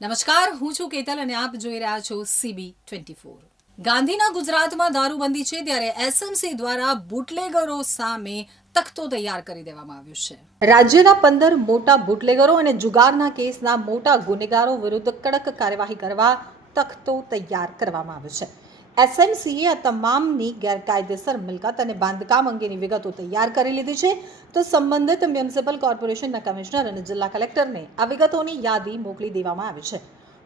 નમસ્કાર, હું છું કેતલ અને આપ જોઈ રહ્યા છો સીબી ટ્વેન્ટી ફોર ગાંધીના ગુજરાતમાં દારૂબંધી છે ત્યારે એસએમસી દ્વારા બુટલેગરો સામે તખતો તૈયાર કરી દેવામાં આવ્યો છે. રાજ્યના પંદર મોટા બુટલેગરો અને જુગારના કેસના મોટા ગુનેગારો વિરુદ્ધ કડક કાર્યવાહી કરવા તખતો તૈયાર કરવામાં આવ્યો છે. એસએમસીએ આ તમામની ગેરકાયદેસર મિલકત અને બાંધકામ અંગેની વિગતો તૈયાર કરી લીધી છે. તો સંબંધિત મ્યુનિસિપલ કોર્પોરેશનના કમિશનર અને જિલ્લા કલેક્ટરને આ વિગતોની યાદી મોકલી દેવામાં આવી છે.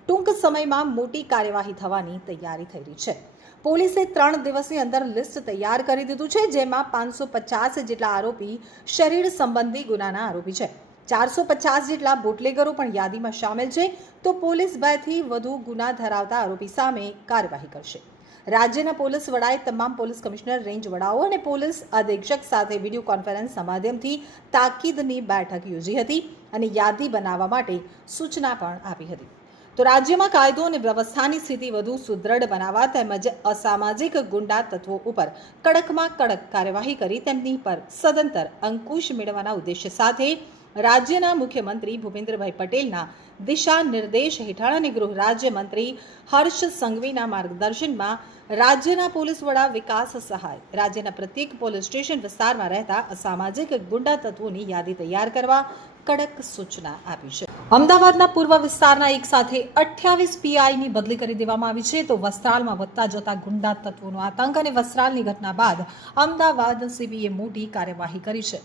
ટૂંક સમયમાં મોટી કાર્યવાહી થવાની તૈયારી થઈ રહી છે. પોલીસે ત્રણ દિવસની અંદર લિસ્ટ તૈયાર કરી દીધું છે, જેમાં પાંચસો પચાસ જેટલા આરોપી શરીર સંબંધી ગુનાના આરોપી છે. ચારસો પચાસ જેટલા બુટલેગરો પણ યાદીમાં સામેલ છે. તો પોલીસ બેથી વધુ ગુના ધરાવતા આરોપી સામે કાર્યવાહી કરશે. રાજ્યના પોલીસ વડાએ તમામ પોલીસ કમિશનર, રેન્જ વડાઓ અને પોલીસ અધિક્ષક સાથે વીડિયો કોન્ફરન્સના માધ્યમથી તાકીદની બેઠક યોજી હતી અને યાદી બનાવવા માટે સૂચના પણ આપી હતી. તો રાજ્યમાં કાયદો અને વ્યવસ્થાની સ્થિતિ વધુ સુદૃઢ બનાવવા તેમજ અસામાજિક ગુંડા તત્વો ઉપર કડકમાં કડક કાર્યવાહી કરી તેમની પર સદંતર અંકુશ મેળવવાના ઉદ્દેશ્ય સાથે રાજ્યના મુખ્યમંત્રી ભૂપેન્દ્રભાઈ પટેલના દિશા નિર્દેશ હેઠળ અને ગૃહ રાજ્યમંત્રી હર્ષ સંઘવીના માર્ગદર્શનમાં રાજ્યના પોલીસ વડા વિકાસ સહાય. રાજ્યના પ્રત્યેક પોલીસ સ્ટેશન વિસ્તારમાં રહેતા અસામાજિક ગુંડા તત્વોની યાદી તૈયાર કરવા કડક સૂચના આપી છે. અમદાવાદના પૂર્વ વિસ્તારના એક સાથે અઠ્યાવીસ પીઆઈની બદલી કરી દેવામાં આવી છે. તો વસ્ત્રાલમાં વધતા જતા ગુંડા તત્વોનો આતંક અને વસ્ત્રાલની ઘટના બાદ અમદાવાદ સીબીએ મોટી કાર્યવાહી કરી છે.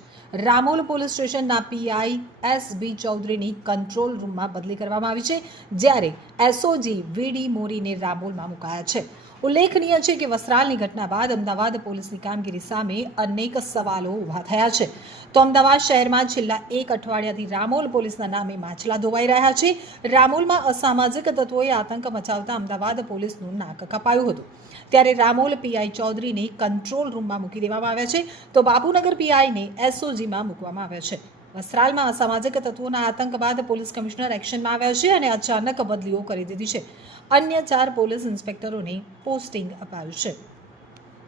રામોલ પોલીસ સ્ટેશનના પીઆઈ એસ બી ચૌધરીની કંટ્રોલ રૂમમાં બદલી કરવામાં આવી છે, જ્યારે એસઓજી વીડી મોરીને રામોલમાં મુકાયા છે. ઉલ્લેખનીય છે કે વસ્ત્રાલની ઘટના બાદ અમદાવાદ પોલીસની કામગીરી સામે અનેક સવાલો ઊભા થયા છે. તો અમદાવાદ શહેરમાં છેલ્લા એક અઠવાડિયાથી રામોલ પોલીસના નામે માછલા ધોવાઈ રહ્યા છે. રામોલમાં અસામાજિક તત્વોએ આતંક મચાવતા અમદાવાદ પોલીસનું નાક કપાયું હતું. ત્યારે રામોલ પીઆઈ ચૌધરીને કંટ્રોલ રૂમમાં મૂકી દેવામાં આવ્યા છે. તો બાપુનગર પીઆઈને એસઓજીમાં મૂકવામાં આવ્યા છે. વસ્ત્રાલમાં અસામાજિક તત્વોના આતંક બાદ પોલીસ કમિશનર એક્શનમાં આવ્યા છે અને અચાનક બદલીઓ કરી દીધી છે. અન્ય ચાર પોલીસ ઇન્સ્પેક્ટરોને પોસ્ટિંગ અપાયું છે.